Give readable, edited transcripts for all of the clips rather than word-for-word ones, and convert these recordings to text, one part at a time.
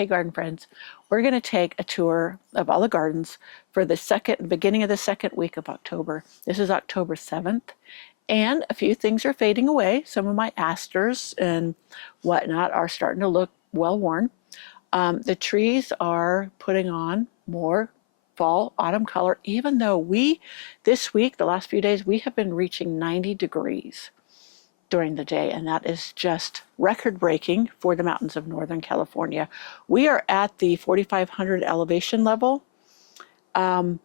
Hey garden friends, we're going to take a tour of all the gardens for the beginning of the second week of October. This is October 7th, and a few things are fading away. Some of my asters and whatnot are starting to look well worn. The trees are putting on more fall autumn color, even though this week, the last few days, we have been reaching 90 degrees during the day, and that is just record breaking for the mountains of Northern California. We are at the 4,500 elevation level, and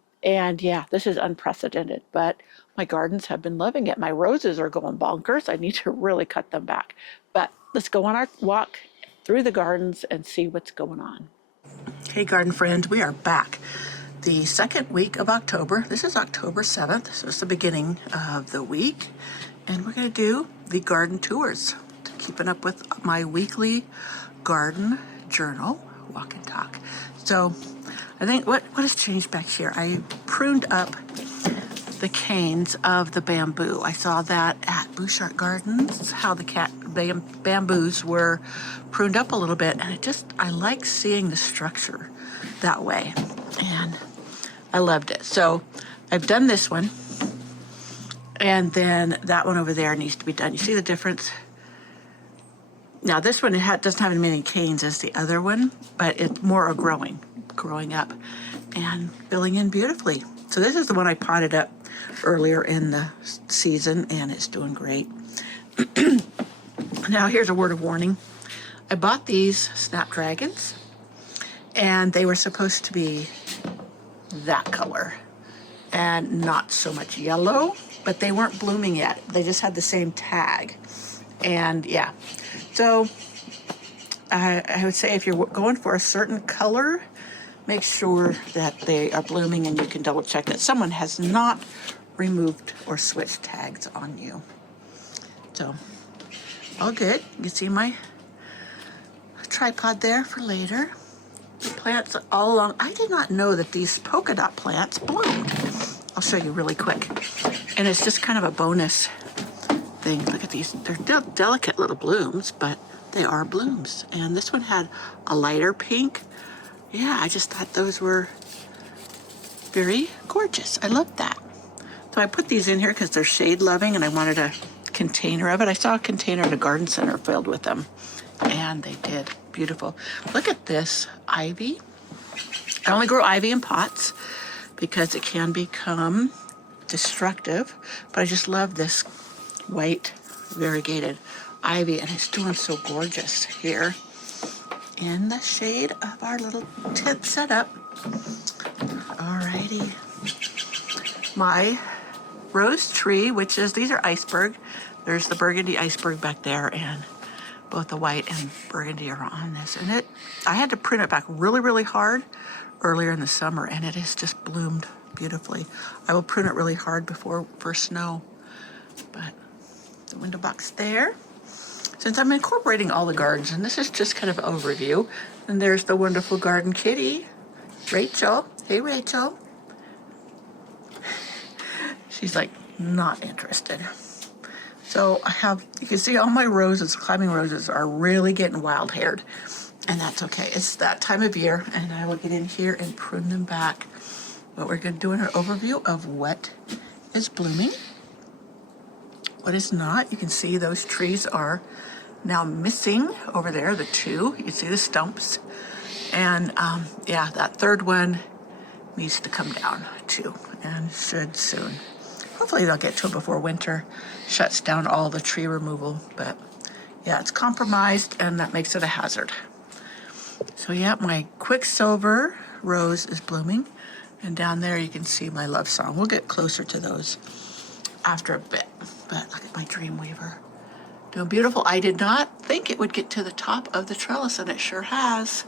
yeah, this is unprecedented, but my gardens have been loving it. My roses are going bonkers. I need to really cut them back, but let's go on our walk through the gardens and see what's going on. Hey garden friend, we are back. The second week of October. This is October 7th, so it's the beginning of the week. And we're going to do the garden tours. Keeping up with my weekly garden journal, walk and talk. So I think what has changed back here, I pruned up the canes of the bamboo. I saw that at Bouchard Gardens, how the bamboos were pruned up a little bit, and I like seeing the structure that way, and I loved it. So I've done this one, and then that one over there needs to be done. You see the difference? Now this one doesn't have as many canes as the other one, but it's more growing up and filling in beautifully. So this is the one I potted up earlier in the season, and it's doing great. Now here's a word of warning. I bought these snapdragons, and they were supposed to be that color and not so much yellow, but they weren't blooming yet. They just had the same tag. And yeah, so I would say if you're going for a certain color, make sure that they are blooming, and you can double check that someone has not removed or switched tags on you. So all good. You can see my tripod there for later. The plants all along. I did not know that these polka dot plants bloomed. I'll show you really quick. And it's just kind of a bonus thing. Look at these. They're delicate little blooms, but they are blooms. And this one had a lighter pink. Yeah, I just thought those were very gorgeous. I love that. So I put these in here because they're shade loving, and I wanted a container of it. I saw a container at a garden center filled with them, and they did. Beautiful. Look at this ivy. I only grow ivy in pots because it can become destructive, but I just love this white variegated ivy, and it's doing so gorgeous here in the shade of our little tent setup. Alrighty. My rose tree, these are iceberg. There's the burgundy iceberg back there, and both the white and burgundy are on this. And I had to print it back really, really hard earlier in the summer, and it has just bloomed beautifully. I will print it really hard for snow. But the window box there. Since I'm incorporating all the gardens, and this is just kind of an overview, and there's the wonderful garden kitty, Rachel. Hey, Rachel. She's like not interested. So you can see all my roses, climbing roses, are really getting wild-haired, and that's okay. It's that time of year, and I will get in here and prune them back. But we're going to do an overview of what is blooming, what is not. You can see those trees are now missing over there, the two. You can see the stumps. And yeah, that third one needs to come down too, and should soon. Hopefully they'll get to it before winter shuts down all the tree removal. But yeah, it's compromised, and that makes it a hazard. So yeah, my quicksilver rose is blooming. And down there you can see my love song. We'll get closer to those after a bit. But look at my dreamweaver. Doing beautiful. I did not think it would get to the top of the trellis, and it sure has.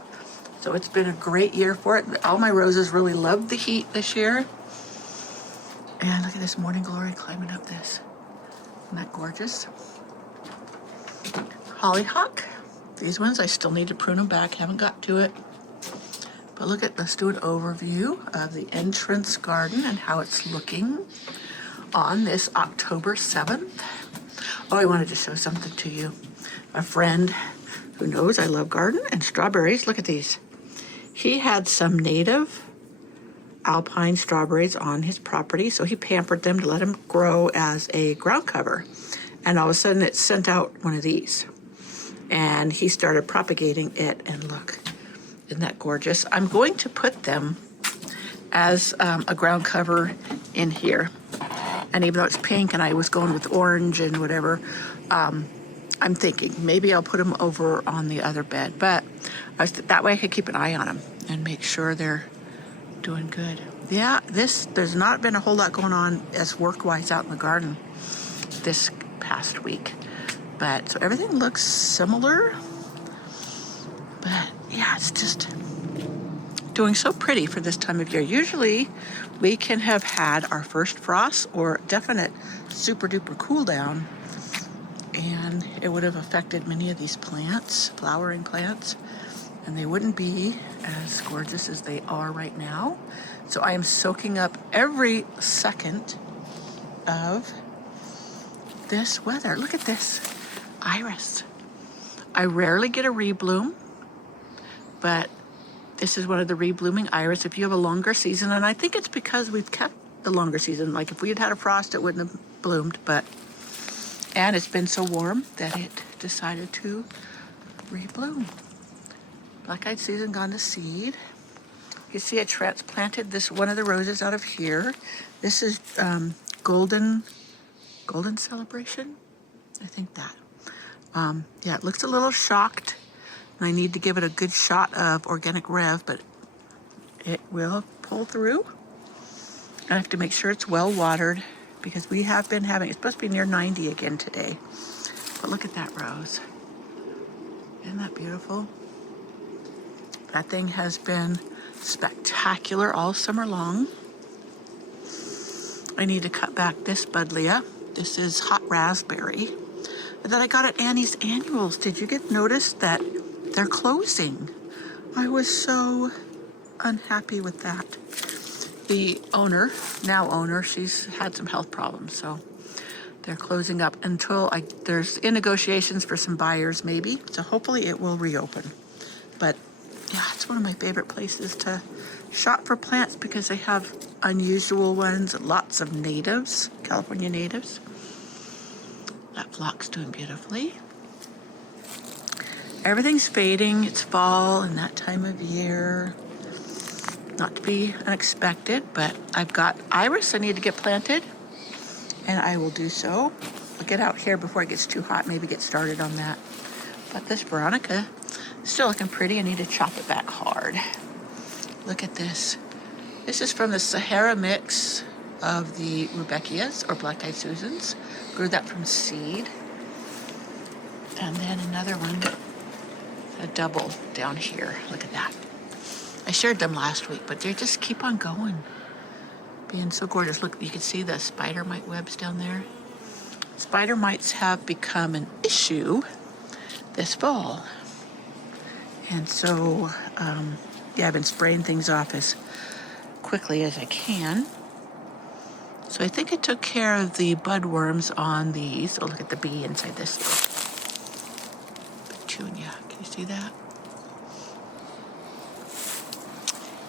So it's been a great year for it. All my roses really loved the heat this year. And look at this morning glory climbing up this. Isn't that gorgeous? Hollyhock. These ones I still need to prune them back. Haven't got to it. But let's do an overview of the entrance garden and how it's looking on this October 7th. Oh, I wanted to show something to you. A friend who knows I love garden and strawberries. Look at these. He had some native alpine strawberries on his property, so he pampered them to let them grow as a ground cover. And all of a sudden it sent out one of these. And he started propagating it, and look, isn't that gorgeous? I'm going to put them as a ground cover in here. And even though it's pink and I was going with orange and whatever, I'm thinking maybe I'll put them over on the other bed. But that way I could keep an eye on them and make sure they're doing good. Yeah, there's not been a whole lot going on as work-wise out in the garden this past week. But so everything looks similar. But yeah, it's just doing so pretty for this time of year. Usually we can have had our first frost or definite super duper cool down, and it would have affected many of these plants, flowering plants, and they wouldn't be as gorgeous as they are right now. So I am soaking up every second of this weather. Look at this iris. I rarely get a rebloom, but this is one of the reblooming iris. If you have a longer season, and I think it's because we've kept the longer season. Like if we had had a frost, it wouldn't have bloomed, and it's been so warm that it decided to rebloom. Black-eyed Susan gone to seed. You see I transplanted this one of the roses out of here. This is golden celebration. I think that. Yeah, it looks a little shocked. And I need to give it a good shot of organic rev, but it will pull through. I have to make sure it's well watered because we have been having, it's supposed to be near 90 again today. But look at that rose. Isn't that beautiful? That thing has been spectacular all summer long. I need to cut back this buddleia. This is hot raspberry that I got at Annie's Annuals. Did you notice that they're closing? I was so unhappy with that. The now owner, she's had some health problems, so they're closing up until there's in negotiations for some buyers maybe. So hopefully it will reopen. But yeah, it's one of my favorite places to shop for plants because they have unusual ones, lots of natives, California natives. That phlox doing beautifully. Everything's fading. It's fall and that time of year. Not to be unexpected, but I've got iris I need to get planted, and I will do so. I'll get out here before it gets too hot, maybe get started on that. But this Veronica is still looking pretty. I need to chop it back hard. Look at this. This is from the Sahara mix of the Rudbeckias or Black-eyed Susans. Grew that from seed. And then another one, a double down here. Look at that. I shared them last week, but they just keep on going. Being so gorgeous. Look, you can see the spider mite webs down there. Spider mites have become an issue this fall. And so, yeah, I've been spraying things off as quickly as I can. So I think I took care of the budworms on these. Oh, look at the bee inside this petunia. Can you see that?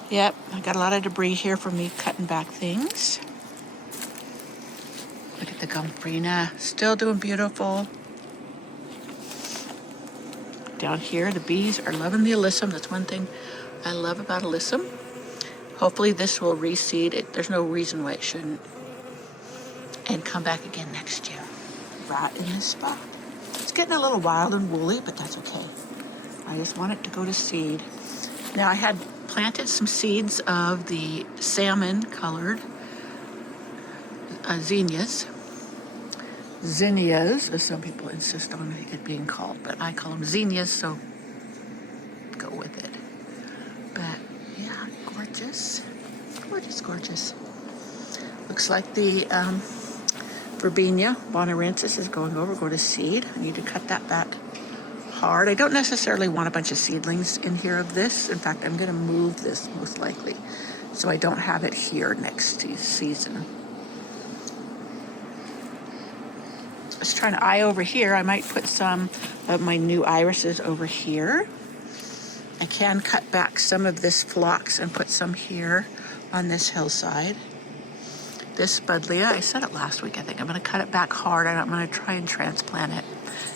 Yep, I got a lot of debris here from me cutting back things. Look at the Gumfrina, still doing beautiful. Down here, the bees are loving the alyssum. That's one thing I love about alyssum. Hopefully this will reseed. There's no reason why it shouldn't. And come back again next year, right in this spot. It's getting a little wild and woolly, but that's okay. I just want it to go to seed. Now I had planted some seeds of the salmon colored zinnias, as some people insist on it being called, but I call them zinnias, so go with it. But yeah, gorgeous, gorgeous, gorgeous. Looks like the Verbena bonarensis is going to seed. I need to cut that back hard. I don't necessarily want a bunch of seedlings in here of this. In fact, I'm going to move this most likely so I don't have it here next season. was trying to eye over here. I might put some of my new irises over here. I can cut back some of this phlox and put some here on this hillside. This Buddleia, I said it last week, I think. I'm going to cut it back hard and I'm going to try and transplant it.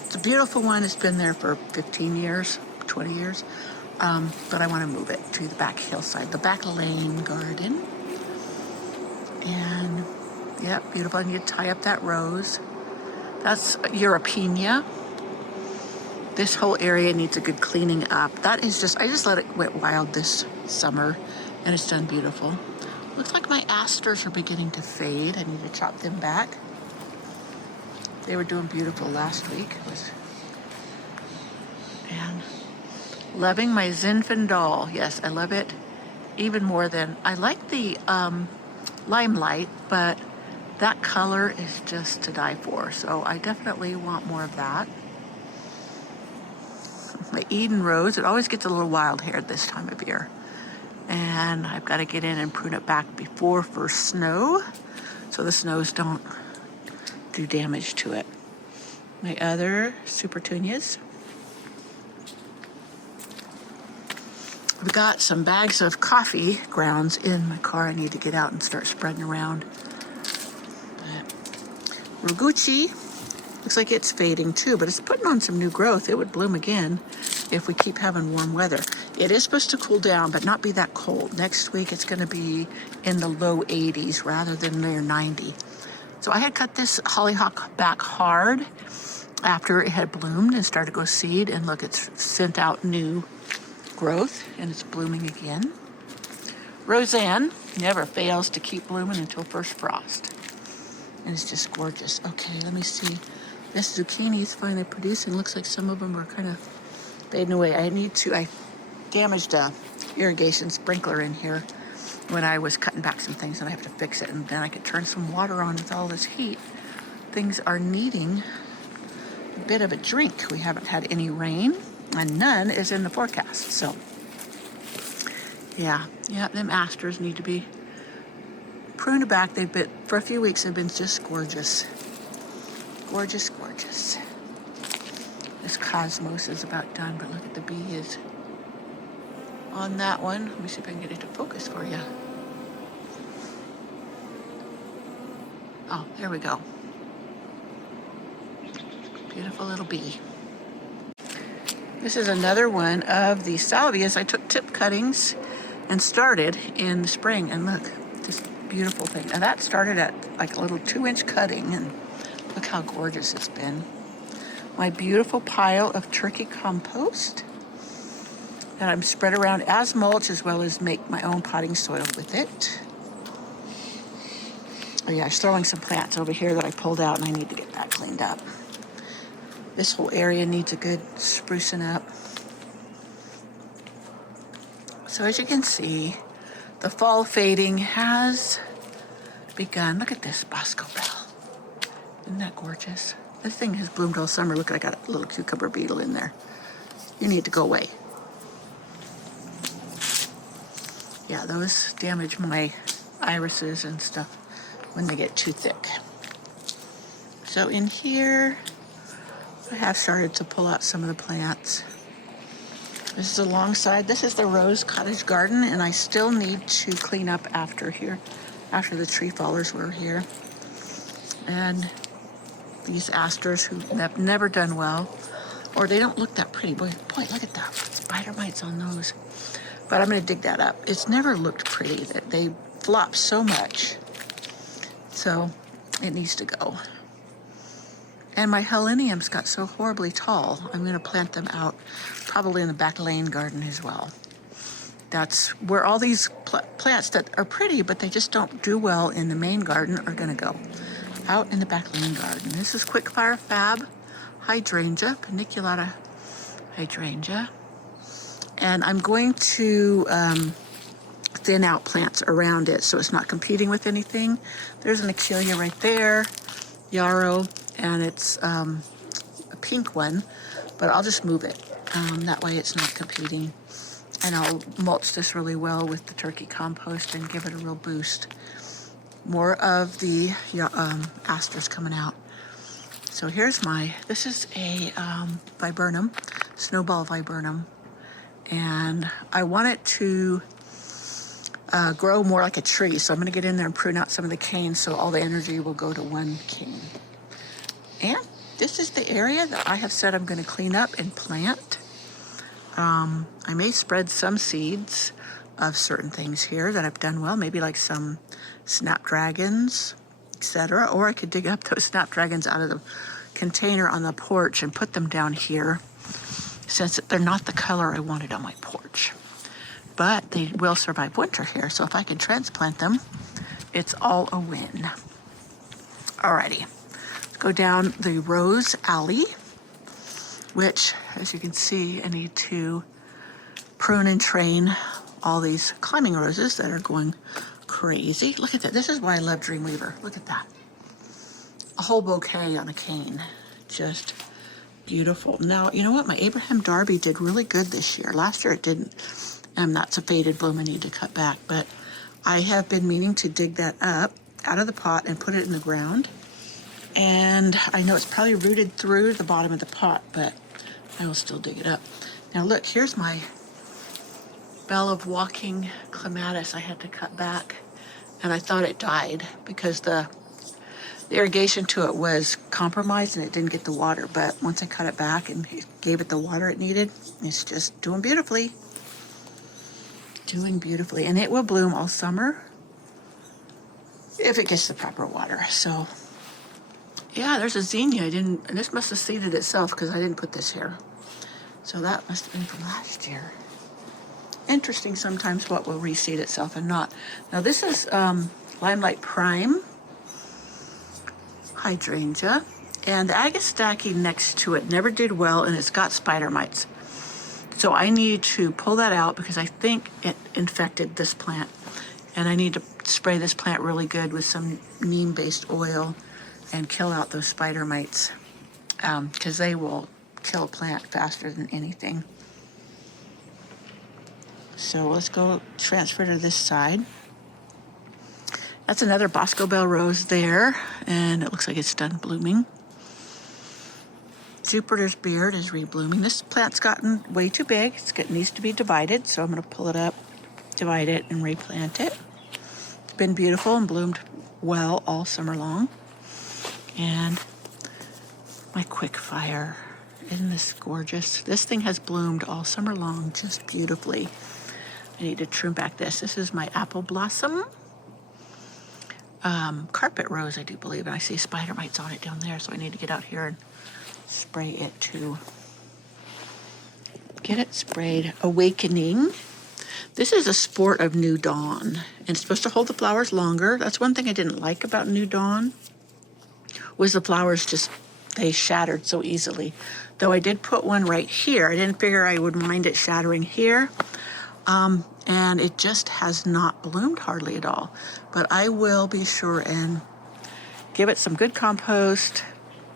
It's a beautiful one. It's been there for 15 years, 20 years. But I want to move it to the back hillside, the back lane garden. And, yeah, beautiful. I need to tie up that rose. That's Europenia. This whole area needs a good cleaning up. That is just, I just let it wet wild this summer and it's done beautiful. Looks like my asters are beginning to fade. I need to chop them back. They were doing beautiful last week. And loving my Zinfandel. Yes, I love it even more than, I like the limelight, but that color is just to die for. So I definitely want more of that. My Eden rose, it always gets a little wild-haired this time of year. And I've got to get in and prune it back before first snow, so the snows don't do damage to it. My other super petunias. I've got some bags of coffee grounds in my car. I need to get out and start spreading around. Roguchi, looks like it's fading too, but it's putting on some new growth. It would bloom again if we keep having warm weather. It is supposed to cool down, but not be that cold. Next week, it's going to be in the low 80s rather than near 90. So I had cut this hollyhock back hard after it had bloomed and started to go seed. And look, it's sent out new growth and it's blooming again. Roseanne never fails to keep blooming until first frost. And it's just gorgeous. Okay, let me see. This zucchini is finally producing. Looks like some of them are kind of fading away. I damaged a irrigation sprinkler in here when I was cutting back some things and I have to fix it, and then I could turn some water on with all this heat. Things are needing a bit of a drink. We haven't had any rain and none is in the forecast. So yeah, them asters need to be pruned back. They've been, for a few weeks, they've been just gorgeous. Gorgeous, gorgeous. This cosmos is about done, but look at the bees on that one. Let me see if I can get it to focus for you. Oh, there we go. Beautiful little bee. This is another one of the salvias. I took tip cuttings and started in the spring, and look, this beautiful thing. Now that started at like a little 2-inch cutting, and look how gorgeous it's been. My beautiful pile of turkey compost that I'm spread around as mulch, as well as make my own potting soil with it. Oh yeah, I was throwing some plants over here that I pulled out and I need to get that cleaned up. This whole area needs a good sprucing up. So as you can see, the fall fading has begun. Look at this Bosco Bell. Isn't that gorgeous? This thing has bloomed all summer. Look, I got a little cucumber beetle in there. You need to go away. Yeah, those damage my irises and stuff when they get too thick. So in here, I have started to pull out some of the plants. This is alongside, this is the rose cottage garden, and I still need to clean up after here, after the tree fallers were here. And these asters who have never done well, or they don't look that pretty. Boy, look at that. Spider mites on those. But I'm going to dig that up. It's never looked pretty. That they flop so much. So it needs to go. And my heleniums got so horribly tall. I'm going to plant them out probably in the back lane garden as well. That's where all these plants that are pretty, but they just don't do well in the main garden, are going to go. Out in the back lane garden. This is Quickfire Fab Hydrangea, Paniculata Hydrangea. And I'm going to thin out plants around it so it's not competing with anything. There's an Achillea right there, yarrow, and it's a pink one, but I'll just move it. That way it's not competing. And I'll mulch this really well with the turkey compost and give it a real boost. More of the asters coming out. So here's this is a viburnum, snowball viburnum. And I want it to grow more like a tree. So I'm going to get in there and prune out some of the canes so all the energy will go to one cane. And this is the area that I have said I'm going to clean up and plant. I may spread some seeds of certain things here that I've done well, maybe like some snapdragons, etc. Or I could dig up those snapdragons out of the container on the porch and put them down here, since they're not the color I wanted on my porch. But they will survive winter here, so if I can transplant them, it's all a win. Alrighty, let's go down the rose alley, which, as you can see, I need to prune and train all these climbing roses that are going crazy. Look at that. This is why I love Dreamweaver. Look at that. A whole bouquet on a cane. Just beautiful. Now, you know what? My Abraham Darby did really good this year. Last year it didn't. That's a faded bloom I need to cut back, but I have been meaning to dig that up out of the pot and put it in the ground. And I know it's probably rooted through the bottom of the pot, but I will still dig it up. Now look, here's my bell of walking clematis I had to cut back, and I thought it died because the irrigation to it was compromised and it didn't get the water. But once I cut it back and gave it the water it needed, it's just doing beautifully. Doing beautifully. And it will bloom all summer if it gets the proper water. So yeah, there's a zinnia. And this must have seeded itself because I didn't put this here. So that must have been from last year. Interesting sometimes what will reseed itself and not. Now this is Limelight Prime hydrangea, and the agastache next to it never did well, and it's got spider mites. So I need to pull that out because I think it infected this plant, and I need to spray this plant really good with some neem-based oil and kill out those spider mites, because they will kill a plant faster than anything. So let's go transfer to this side. That's another Bosco Bell rose there, and it looks like it's done blooming. Jupiter's Beard is reblooming. This plant's gotten way too big. It needs to be divided, so I'm going to pull it up, divide it, and replant it. It's been beautiful and bloomed well all summer long. And my Quickfire, isn't this gorgeous? This thing has bloomed all summer long, just beautifully. I need to trim back this. This is my Apple Blossom. Carpet rose, I do believe, and I see spider mites on it down there, so I need to get out here and spray it to get it sprayed. Awakening. This is a sport of New Dawn, and it's supposed to hold the flowers longer. That's one thing I didn't like about New Dawn, was the flowers they shattered so easily. Though I did put one right here. I didn't figure I would mind it shattering here. And it just has not bloomed hardly at all. But I will be sure and give it some good compost,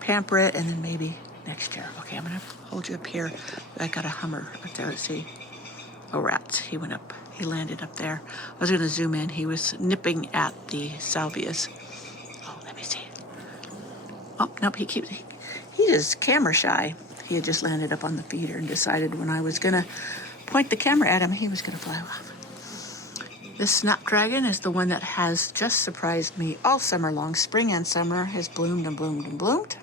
pamper it, and then maybe next year. Okay, I'm gonna hold you up here. I got a hummer up there, let's see. Oh, rats, he went up, he landed up there. I was gonna zoom in, he was nipping at the salvias. Oh, let me see. Oh, nope, he is camera shy. He had just landed up on the feeder and decided when I was gonna point the camera at him, he was gonna fly off. This snapdragon is the one that has just surprised me all summer long. Spring and summer has bloomed and bloomed and bloomed.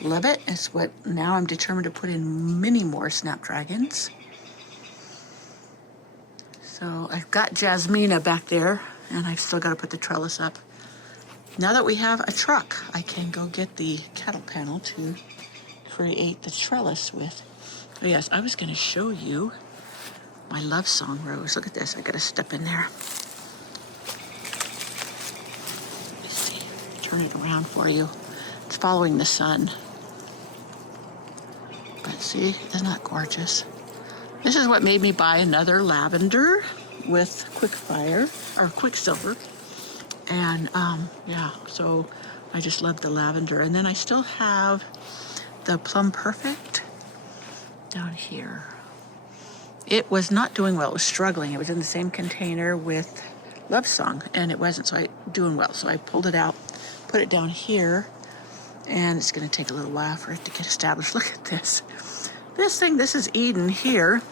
Love it. It's what now I'm determined to put in many more snapdragons. So I've got Jasmina back there, and I've still got to put the trellis up. Now that we have a truck, I can go get the cattle panel to create the trellis with. Oh yes, I was going to show you my love song rose. Look at this. I got to step in there. Let's see. Turn it around for you. It's following the sun. But see, isn't that gorgeous? This is what made me buy another lavender with Quickfire or Quicksilver. And yeah, so I just love the lavender. And then I still have the Plum Perfect down here. It was not doing well. It was struggling. It was in the same container with Love Song, and it wasn't doing well. So I pulled it out, put it down here, And it's going to take a little while for it to get established. Look at this. This thing, this is Eden here.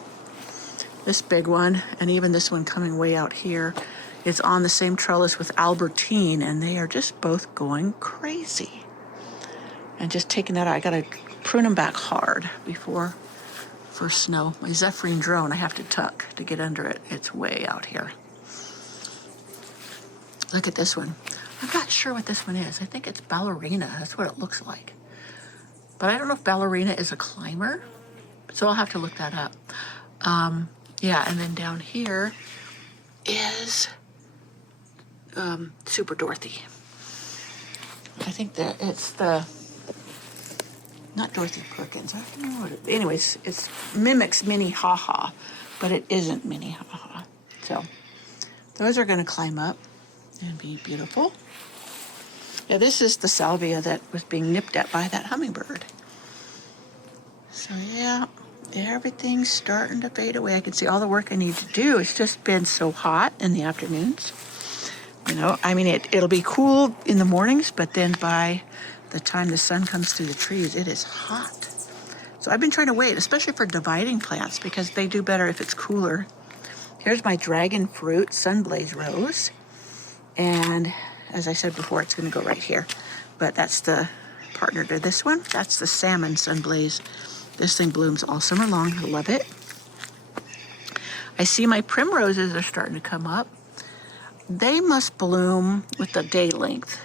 This big one, and even this one coming way out here, is on the same trellis with Albertine, and they are just both going crazy. And just taking that out, I gotta prune them back hard before first snow. My Zephyrine drone, I have to tuck to get under it. It's way out here. Look at this one. I'm not sure what this one is. I think it's Ballerina. That's what it looks like. But I don't know if Ballerina is a climber, so I'll have to look that up. Yeah, and then down here is Super Dorothy. I think that it's the, not Dorothy Perkins. I don't know what it, anyways, it mimics Mini Haha, but it isn't Mini Haha. So those are going to climb up and be beautiful. Yeah, this is the salvia that was being nipped at by that hummingbird. So yeah, everything's starting to fade away. I can see all the work I need to do. It's just been so hot in the afternoons. You know, I mean, it'll be cool in the mornings, but then by the time the sun comes through the trees, it is hot. So I've been trying to wait, especially for dividing plants, because they do better if it's cooler. Here's my dragon fruit sunblaze rose. And as I said before, it's going to go right here. But that's the partner to this one. That's the salmon sunblaze. This thing blooms all summer long. I love it. I see my primroses are starting to come up. They must bloom with the day length,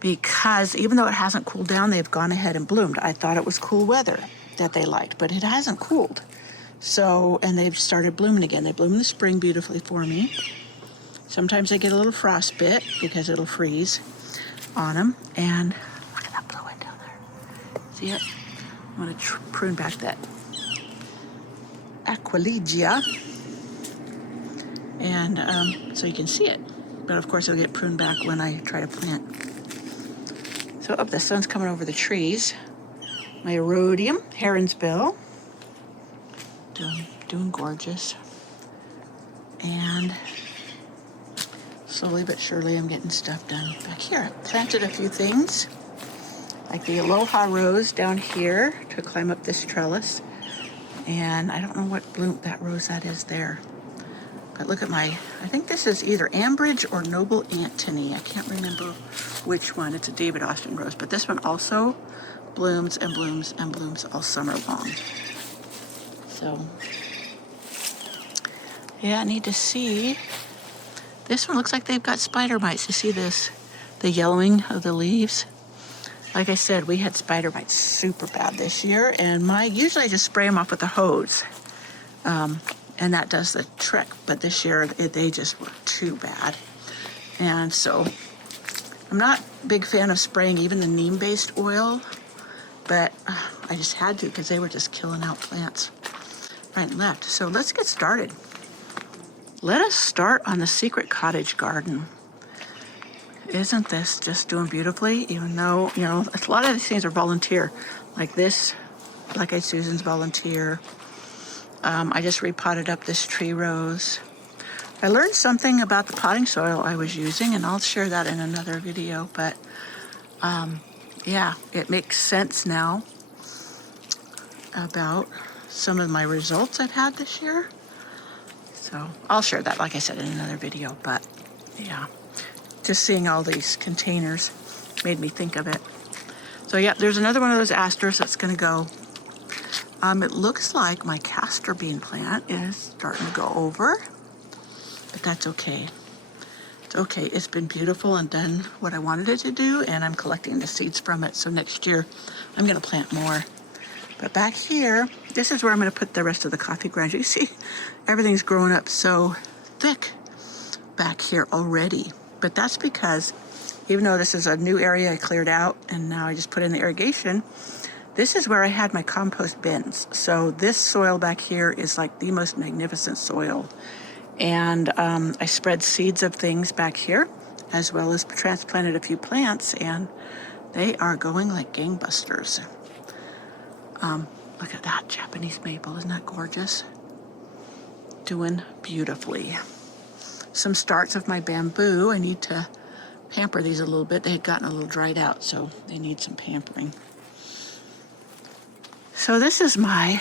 because even though it hasn't cooled down, they've gone ahead and bloomed. I thought it was cool weather that they liked, but it hasn't cooled. So, and they've started blooming again. They bloom in the spring beautifully for me. Sometimes they get a little frostbite because it'll freeze on them. And look at that blue one down there. See it? I'm going to prune back that Aquilegia. And so you can see it. But of course it'll get pruned back when I try to plant. So up, the sun's coming over the trees. My Erodium, Heron's Bill, doing gorgeous. And slowly but surely I'm getting stuff done. Back here, I planted a few things, like the Aloha Rose down here to climb up this trellis. And I don't know what bloom that rose that is there. But look at my, I think this is either Ambridge or Noble Antony. I can't remember which one. It's a David Austin rose. But this one also blooms and blooms and blooms all summer long. So, yeah, I need to see. This one looks like they've got spider mites. You see this? The yellowing of the leaves. Like I said, we had spider mites super bad this year. And usually I just spray them off with a hose. And that does the trick. But this year, they just were too bad. And so, I'm not a big fan of spraying even the neem-based oil. But I just had to, because they were just killing out plants right and left. So let's get started. Let us start on the secret cottage garden. Isn't this just doing beautifully? Even though, you know, a lot of these things are volunteer. Like this, Black Eyed Susan's volunteer. I just repotted up this tree rose. I learned something about the potting soil I was using, and I'll share that in another video. But yeah, it makes sense now about some of my results I've had this year. So I'll share that, like I said, in another video. But yeah, just seeing all these containers made me think of it. So yeah, there's another one of those asters that's going to go. It looks like my castor bean plant is starting to go over, but that's okay. It's okay. It's been beautiful and done what I wanted it to do, and I'm collecting the seeds from it. So next year, I'm going to plant more. But back here, this is where I'm going to put the rest of the coffee grounds. You see, everything's growing up so thick back here already. But that's because even though this is a new area I cleared out and now I just put in the irrigation, this is where I had my compost bins. So this soil back here is like the most magnificent soil. And I spread seeds of things back here, as well as transplanted a few plants, and they are going like gangbusters. Look at that Japanese maple, isn't that gorgeous? Doing beautifully. Some starts of my bamboo. I need to pamper these a little bit. They had gotten a little dried out, so they need some pampering. So this is my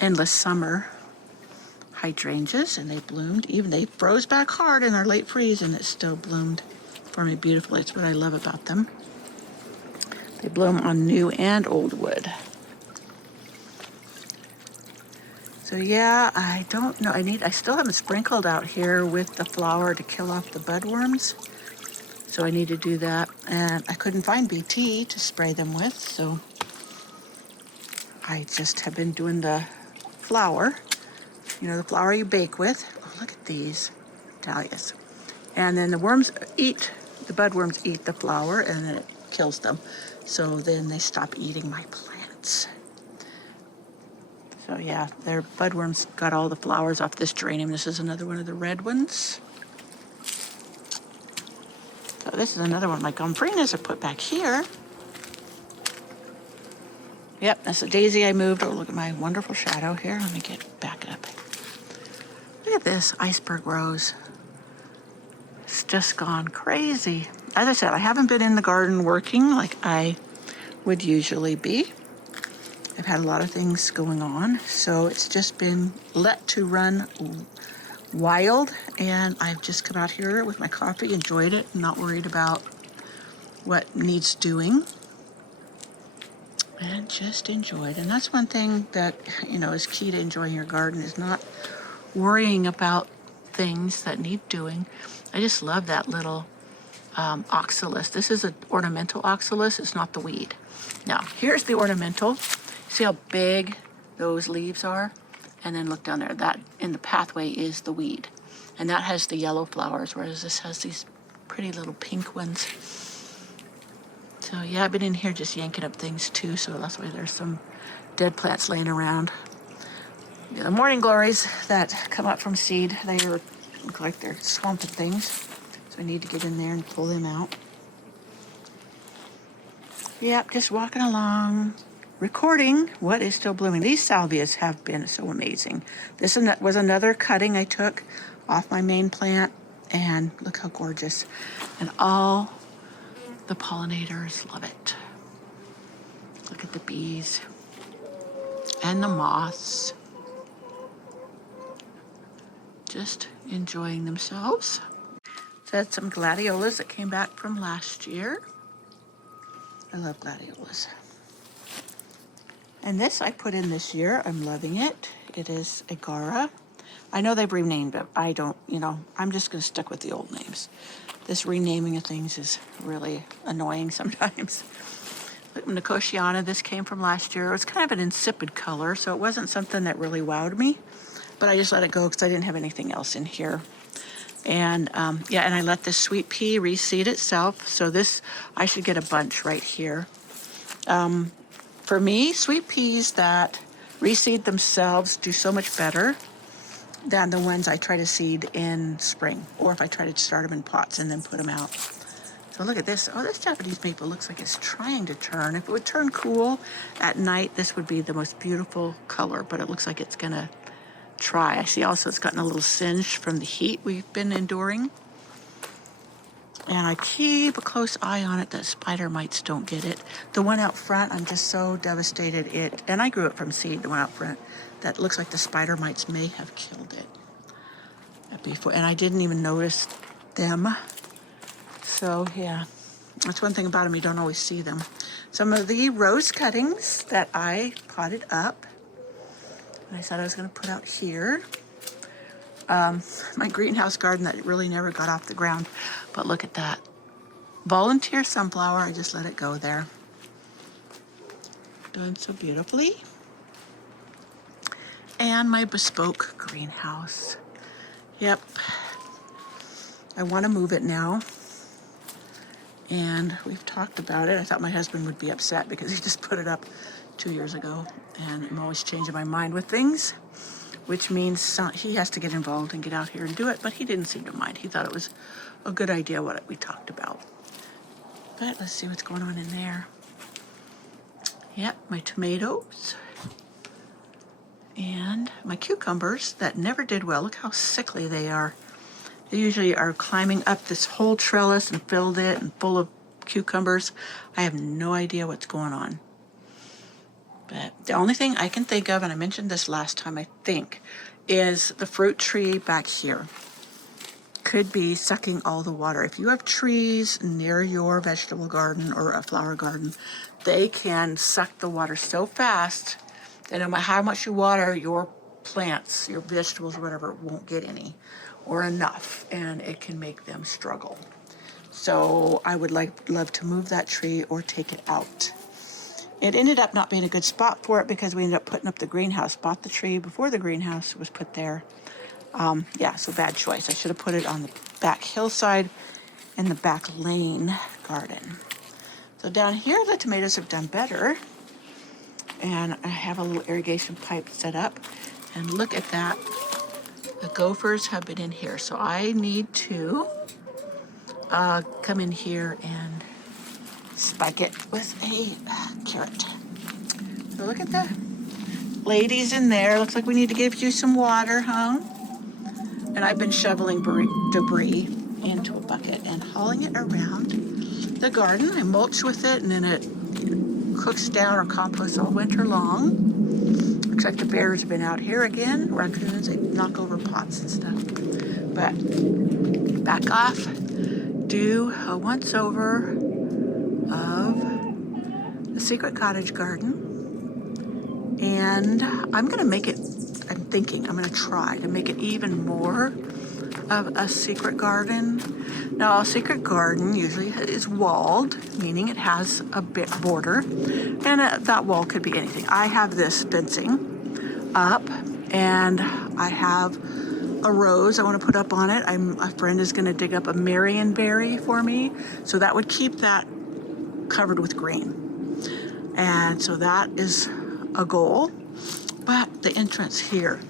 endless summer hydrangeas, and they bloomed. Even they froze back hard in their late freeze, and it still bloomed for me beautifully. It's what I love about them. They bloom on new and old wood. So yeah, I don't know. I still haven't sprinkled out here with the flour to kill off the budworms. So I need to do that. And I couldn't find BT to spray them with, so I just have been doing the flour. You know, the flour you bake with. Oh, look at these dahlias. And then the budworms eat the flour, and then it kills them. So then they stop eating my plants. So yeah, their budworms got all the flowers off this geranium. This is another one of the red ones. So this is another one. My gomphrenas are put back here. Yep, that's a daisy I moved. Oh, look at my wonderful shadow here. Let me back up. Look at this iceberg rose. It's just gone crazy. As I said, I haven't been in the garden working like I would usually be. I've had a lot of things going on, so it's just been let to run wild, and I've just come out here with my coffee, enjoyed it, not worried about what needs doing, and just enjoyed. And that's one thing that, you know, is key to enjoying your garden, is not worrying about things that need doing. I just love that little oxalis. This is an ornamental oxalis. It's not the weed. Now, here's the ornamental. See how big those leaves are? And then look down there. That in the pathway is the weed. And that has the yellow flowers, whereas this has these pretty little pink ones. So yeah, I've been in here just yanking up things too, so that's why there's some dead plants laying around. Yeah, the morning glories that come up from seed, look like they're swamping things. So I need to get in there and pull them out. Yep, just walking along, recording what is still blooming. These salvias have been so amazing. This was another cutting I took off my main plant, and look how gorgeous. And all the pollinators love it. Look at the bees and the moths. Just enjoying themselves. So that's some gladiolas that came back from last year. I love gladiolas. And this I put in this year. I'm loving it. It is Agara. I know they've renamed it. I don't, I'm just going to stick with the old names. This renaming of things is really annoying sometimes. But Nicotiana, this came from last year. It was kind of an insipid color, so it wasn't something that really wowed me. But I just let it go because I didn't have anything else in here. And and I let this sweet pea reseed itself. So this, I should get a bunch right here. For me, sweet peas that reseed themselves do so much better than the ones I try to seed in spring, or if I try to start them in pots and then put them out. So look at this. Oh, this Japanese maple looks like it's trying to turn. If it would turn cool at night, this would be the most beautiful color, but it looks like it's gonna try. I see also it's gotten a little singed from the heat we've been enduring. And I keep a close eye on it that spider mites don't get it. The one out front, I'm just so devastated and I grew it from seed, the one out front, that looks like the spider mites may have killed it before, and I didn't even notice them. So yeah, that's one thing about them, you don't always see them. Some of the rose cuttings that I potted up, I said I was going to put out here. My greenhouse garden that really never got off the ground. But look at that. Volunteer sunflower, I just let it go there. Doing so beautifully. And my bespoke greenhouse. Yep. I want to move it now. And we've talked about it. I thought my husband would be upset because he just put it up 2 years ago. And I'm always changing my mind with things, which means he has to get involved and get out here and do it, but he didn't seem to mind. He thought it was a good idea what we talked about. But let's see what's going on in there. Yep, my tomatoes and my cucumbers that never did well. Look how sickly they are. They usually are climbing up this whole trellis and filled it and full of cucumbers. I have no idea what's going on. But the only thing I can think of, and I mentioned this last time, I think, is the fruit tree back here. Could be sucking all the water. If you have trees near your vegetable garden or a flower garden, they can suck the water so fast that no matter how much you water, your plants, your vegetables, or whatever, won't get any or enough, and it can make them struggle. So I would love to move that tree or take it out. It ended up not being a good spot for it because we ended up putting up the greenhouse. Bought the tree before the greenhouse was put there. Yeah, so bad choice. I should have put it on the back hillside in the back lane garden. So down here, the tomatoes have done better. And I have a little irrigation pipe set up. And look at that. The gophers have been in here. So I need to come in here and spike it with a carrot. So look at the ladies in there. Looks like we need to give you some water, huh? And I've been shoveling debris into a bucket and hauling it around the garden. I mulch with it, and then it cooks down or composts all winter long. Looks like the bears have been out here again. Raccoons, they knock over pots and stuff. But back off, do a once over of the secret cottage garden. And I'm gonna make it, I'm gonna try to make it even more of a secret garden. Now, a secret garden usually is walled, meaning it has a bit border, and that wall could be anything. I have this fencing up, and I have a rose I want to put up on it. A friend is going to dig up a marionberry for me, so that would keep that covered with green. And so that is a goal. But the entrance here.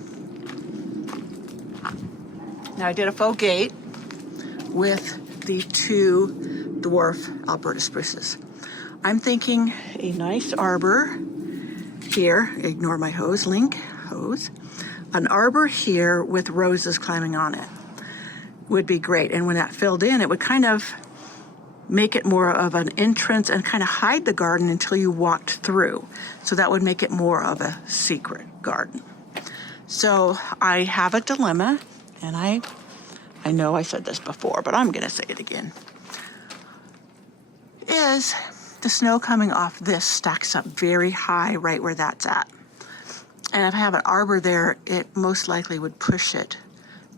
Now I did a faux gate with the two dwarf Alberta spruces. I'm thinking a nice arbor here, ignore my hose, an arbor here with roses climbing on it would be great. And when that filled in, it would kind of make it more of an entrance and kind of hide the garden until you walked through. So that would make it more of a secret garden. So I have a dilemma, and I know I said this before, but I'm gonna say it again. Is the snow coming off this stacks up very high right where that's at. And if I have an arbor there, it most likely would push it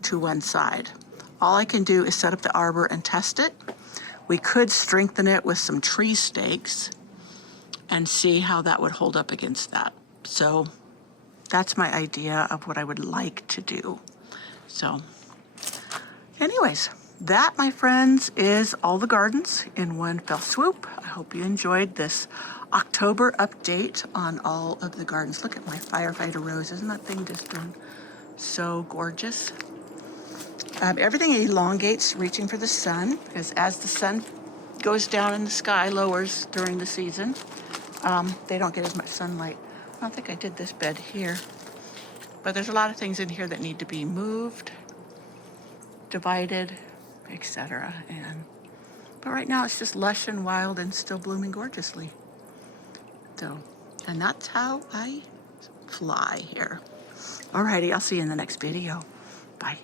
to one side. All I can do is set up the arbor and test it. We could strengthen it with some tree stakes and see how that would hold up against that. So that's my idea of what I would like to do. So anyways, that, my friends, is all the gardens in one fell swoop. I hope you enjoyed this October update on all of the gardens. Look at my firefighter rose. Isn't that thing just done so gorgeous? Everything elongates, reaching for the sun, because as the sun goes down in the sky, lowers during the season, they don't get as much sunlight. I don't think I did this bed here, but there's a lot of things in here that need to be moved, divided, etc. But right now it's just lush and wild and still blooming gorgeously. So, and that's how I fly here. Alrighty, I'll see you in the next video. Bye.